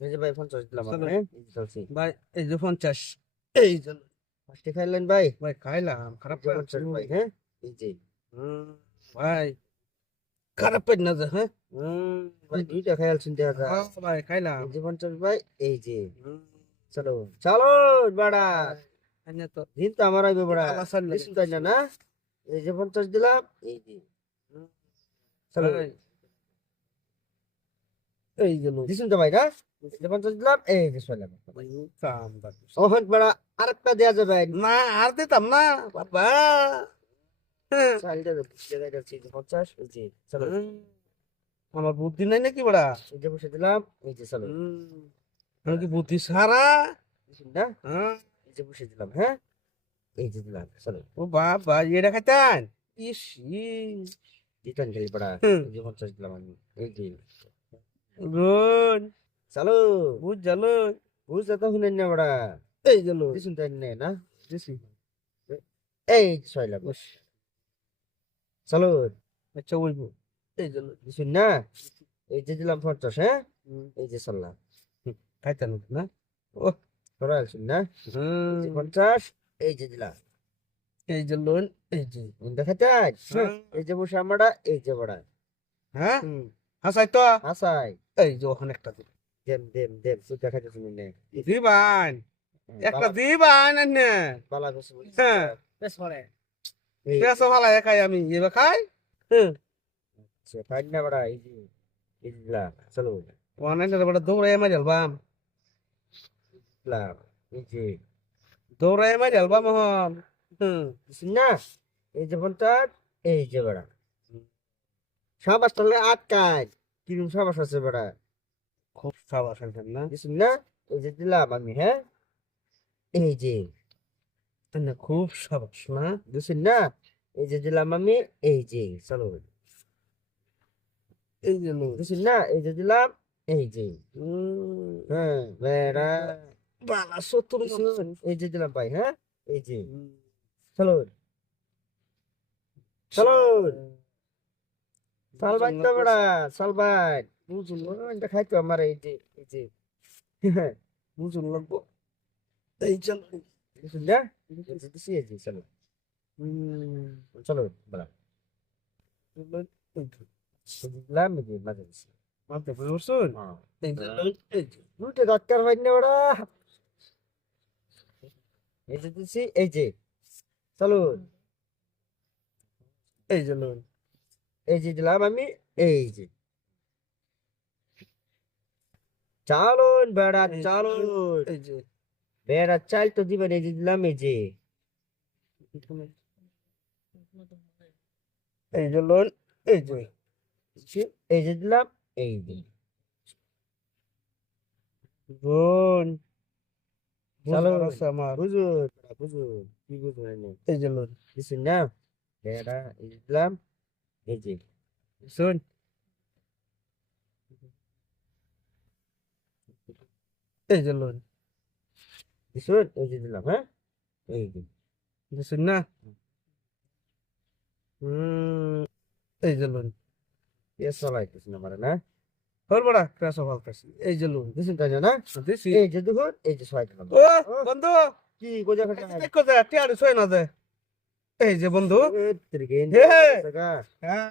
এই যে ভাই 50 দিলাম চলো। হ্যাঁ এই যে চলছি ভাই এই যে 50 এই যে ফার্স্টে খাইলেন ভাই ভাই খাইলাম খারাপ এই যে পাই 50 ভাই হ্যাঁ এই যে ভাই খারাপ পাই না যে হ্যাঁ ভাই দুইটা খাইলছেন দেখা ভাই খাইলাম এই যে 50 ভাই এই যে হুম, চলো চলো বাড়া খাইনা তো দিন তো আমার আইবে বড়া আলা সাল দিছুন তাই না না এই যে 50 দিলাম এই যে চলো ভাই এই যে লোক দিছুন তো ভাই না এই যে 50 দিলাম এই যে চলাম কাম বাদ ওহন বড়া আরেকটা দেয়া যাবে না আর দিতাম না বাবা হ্যাঁ, চালটা তো বুঝতে যাচ্ছে এই যে 50 এই যে চলো আমার বুদ্ধি নাই নাকি বড়া এই যে বসে দিলাম এই যে চলো আমি কি বুদ্ধি সারা দিছুন না হ্যাঁ এই যে বসে দিলাম হ্যাঁ এই যে দিলাম চলো ও বাবা এটা খাইতেন ইস ইস দিতেন খালি বড়া হুম। এই যে 50 দিলাম আমি এই যে রোন চলো বুঝ জালো বুঝতে তো শুনেন না বড়া এই জালো দিছুন তাই না না দিছি এই যে চলাম চলো আচ্ছা বলবো এই জালো দিছুন না এই যে দিলাম 50 হ্যাঁ এই যে চললাম খাইতেন না ও তোরা আলছুন না এই যে হুম 50 এই যে দিলাম এই যে লোন এই যে দেখাতে হ্যাঁ। এই যে বসে আমরা এই যে বড়া হ্যাঁ হুম হাসাই তো আসাই এই যে ওখানে একটা দিন দেম দেম দেম তুই দেখাতে শুনি নে দিবান একটা দিবান না বালা বেশি বলিস হ্যাঁ বেশ পড়ে পেঁচো ভালো খাই আমি এবার খাই হ্যাঁ সে ফাইন না বড়া এই যে দিলাম চলো অনেক বড় দৌড়াই মারি আলবাম দিলাম এই যে দৌড়াই মারি আলবাম হন হুম দিছুন না এই যে 50 এই যে বড়া সাবাস তাহলে আটকায় কিরম সাবাস আছে বড়া খুব সাবাস খাইতেন না দিছুন না এই যে দিলাম আমি হ্যাঁ এই যে না খুব সাবাস না দিছুন না এই যে দিলাম আমি এই যে চলো এই যে লোন দিছুন না এই যে দিলাম এই যে হ্যাঁ বেড়া বালা সত্তর দিছুন, এই যে দিলাম ভাই হ্যাঁ এই যে চলো চলো সালবান তো বড়া সালবান বুঝুন এটা খাইতো আমার এই যে বুঝুন লাগবো এই চল দিছুন না এই যে দিছি এই যে চলো চলো বড়া দিলাম এই যে মাঝে দিছি মাপতে বুঝছুন হ্যাঁ এই যে লোন এই যে উঠে দরকার হয় না ওরা এই যে দিছি এই যে চলো এই যে লোন এই যে দিলাম আমি এই যে চালুন বেড়া চালুন এই যে বেড়া চাল তো দিবেন এই যে দিলাম এই যে এই যে লোন এই যে এই যে দিলাম এই যে লোন চলো আমার বুঝুন বুঝুন কি বুঝুন এই যে লোন দিছুন না বেড়া এই যে দিলাম এই যে শুন এই যে লোন দিছুন এই যে দিলাম হ্যাঁ এই যে বুঝছেন না এই যে লোন এ চলাইতেছেন আমার না হর বড়া ক্রাশ ভালো কাছে এই যে লোন দিছুন তাই না দিছি এই যে দেখুন এই যে ছয় দিলাম ও বন্ধু কি কোজা খাটা দেখো যা টিয়াড়ি ছয় না দে এই যে বন্ধু ত্রিকেন হে। টাকা হ্যাঁ